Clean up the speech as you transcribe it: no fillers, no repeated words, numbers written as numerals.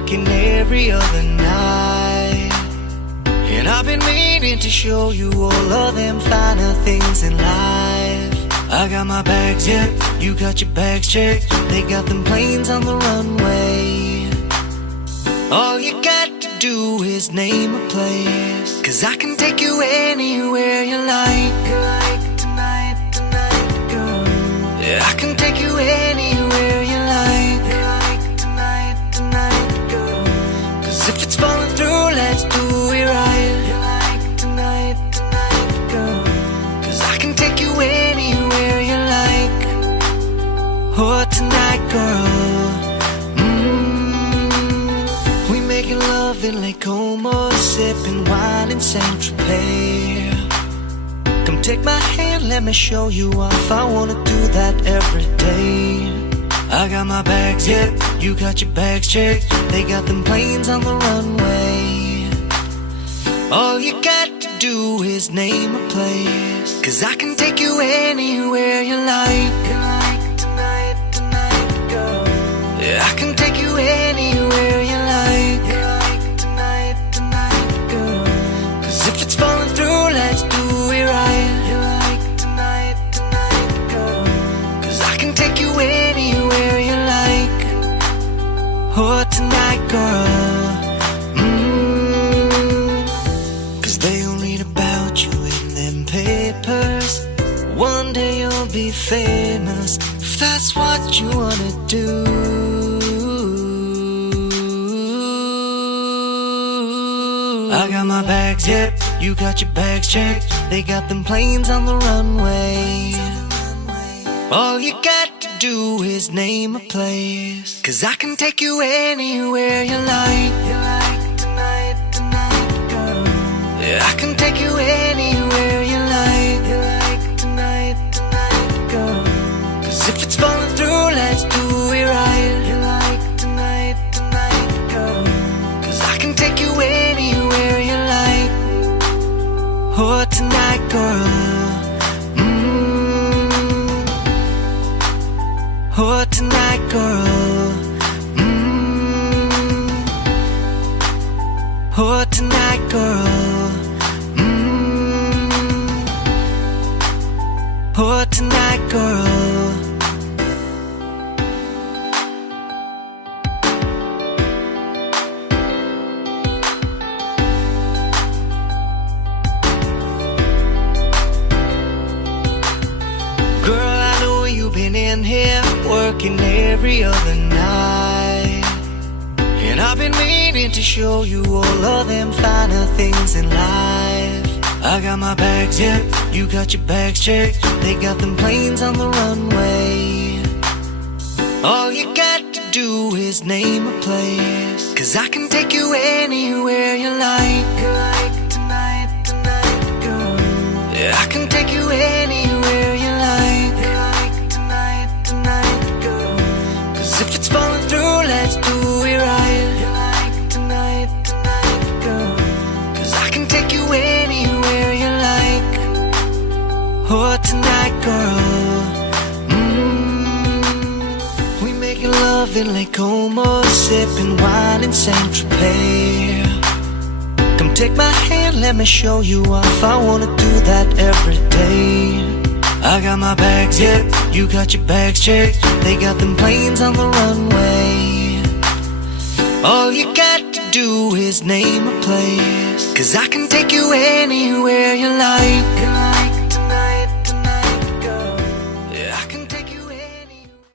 working every other night, and I've been meaning to show you all of them finer things in life. I got my bags, yeah, you got your bags checked. They got them planes on the runway. All you got to do is name a place, 'cause I can take you anywhere you like. Tonight, tonight, girl. Yeah, I can take you anywhere you like. Tonight, tonight, girl. 'Cause if it's falling through, let's do it right. Tonight, tonight, girl. 'Cause I can take you anywhere you like. Oh, tonight, girl. Making love in Lake Como, sipping wine in Saint-Tropez. Come take my hand, let me show you off. I wanna do that every day. I got my bags, yeah, you got your bags checked. They got them planes on the runway. All you got to do is name a place, 'cause I can take you anywhere you like. Tonight, tonight, girl. Yeah, I can take you anywhere you like. Tonight, tonight, girl. 'Cause if it's falling through, let's do it right. Tonight, tonight, girl. 'Cause I can take you anywhere you like. Oh, tonight, girl. 'Cause they all read about you in them papers. One day you'll be famous, if that's what you wanna do. I got my bags, yeah, you got your bags checked. They got them planes on the runway. All you got to do is name a place, 'cause I can take you anywhere you like. Tonight, tonight, girl. Yeah, I can take you anywhere you like. Tonight, tonight, girl. 'Cause if it's falling through, let's do it right. Tonight, tonight, girl. 'Cause I can take you anywhere you like. Oh, tonight, girl. Oh, tonight, girl. Oh, tonight, girl. Oh, tonight, girl. Girl, I know you've been in here working every other night, and I've been meaning to show you all of them finer things in life. I got my bags, yeah, you got your bags checked. They got them planes on the runway. All you got to do is name a place, 'cause I can take you anywhere you like. Tonight, tonight, girl. Yeah, I can take you anywhere you like. Tonight, tonight, girl. 'Cause if it's falling through, let's do it right. Tonight, tonight, girl. 'Cause I can take you anywhere you like. Oh, tonight, girl. We making love in Lake Como, sipping wine in Saint-Tropez. Come take my hand, let me show you off. I wanna do that every day. I got my bags, yeah, you got your bags checked. They got them planes on the runway. All you got to do is name a place, 'cause I can take you anywhere you like.